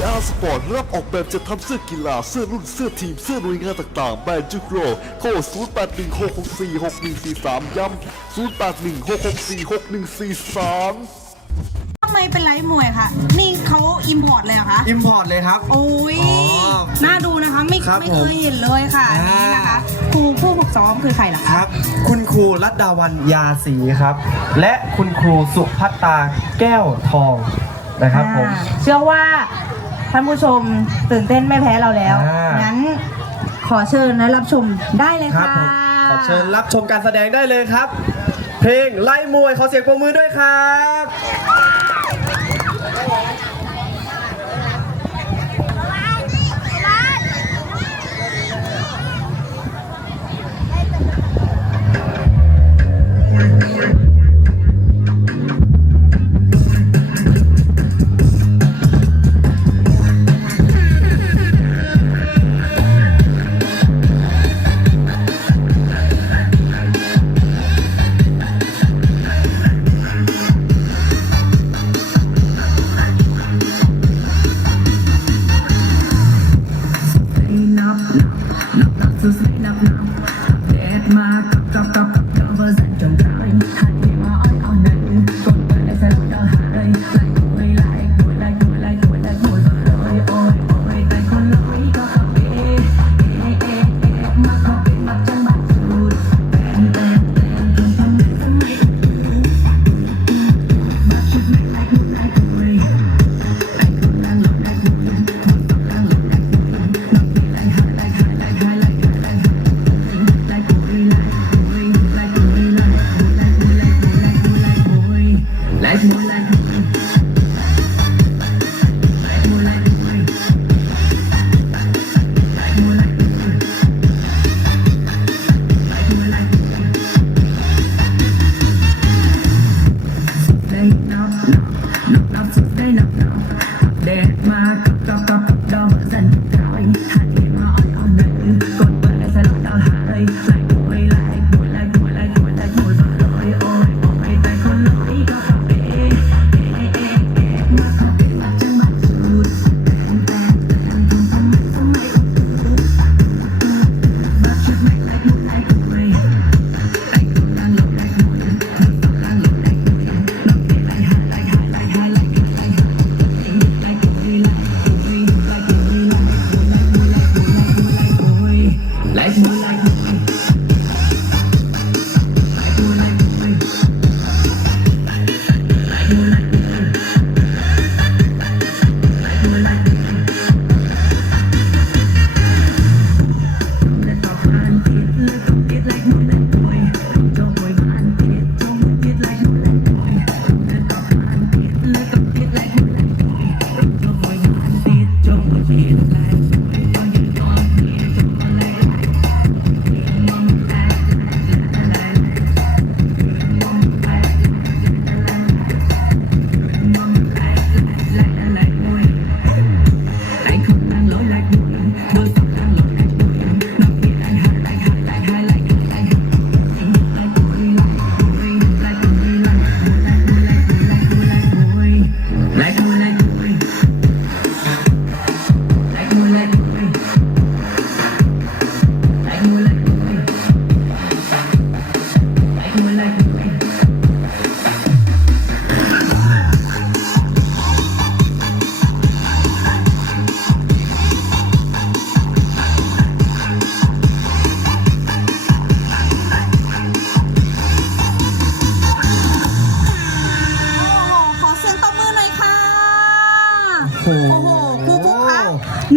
VR Sport รับออกแบบจะทำเสื้อกีฬา เสื้อรุ่น เสื้อทีม เสื้อหน่วยงานต่างๆ แบรนด์จุกโรโทร0816646143 ย้ำ0816646143ทำไมเป็นไรมวยคะ นี่เขาอิมพอร์ตเลยเหรอคะ อิมพอร์ตเลยครับ โอ้ยอน่าดูนะคะ ไม่ครัไม่เคยเห็นเลยค่ะนี่นะคะครูผู้ฝึกซ้อมคือใครล่ะครับ คุณครูรัตดาวันยาสีครับ และคุณครูสุพัตตาแก้วทองนะครับผมเชื่อว่า ท่านผู้ชมตื่นเต้นไม่แพ้เราแล้วงั้นขอเชิญและรับชมได้เลยค่ะขอเชิญรับชมการแสดงได้เลยครับ เพลงไล่มวยขอเสียงปรบมือด้วยครับ Thank you.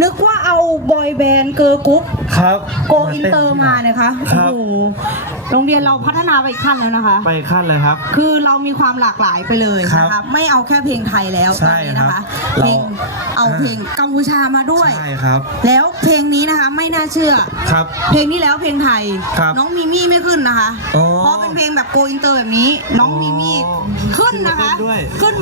นึกว่าเอาบอยแบนด์เกิร์ลกรุ๊ปครับโกอินเตอร์มาเนี่ยคะคโอ้รับโหโรงเรียนเราพัฒนาไปอีกขั้นแล้วนะคะ ไปขั้นเลยครับ คือเรามีความหลากหลายไปเลยครันะบคะไม่เอาแค่เพลงไทยแล้วใช่ตอนนี้นะคะครับเพลงเรา เอาเพลงกัมพูชามาด้วย ใช่ครับ แล้วเพลงนี้นะคะไม่น่าเชื่อ ครับ เพลงนี้แล้วเพลงไทย ครับน้องมิมี่ไม่ขึ้นนะคะอ๋อเพราะเป็นเพลงแบบโกอินเตอร์แบบนี้ น้องมิมี่ขึ้นนะคะขึ้นมาเต้นด้วย ขึ้นมา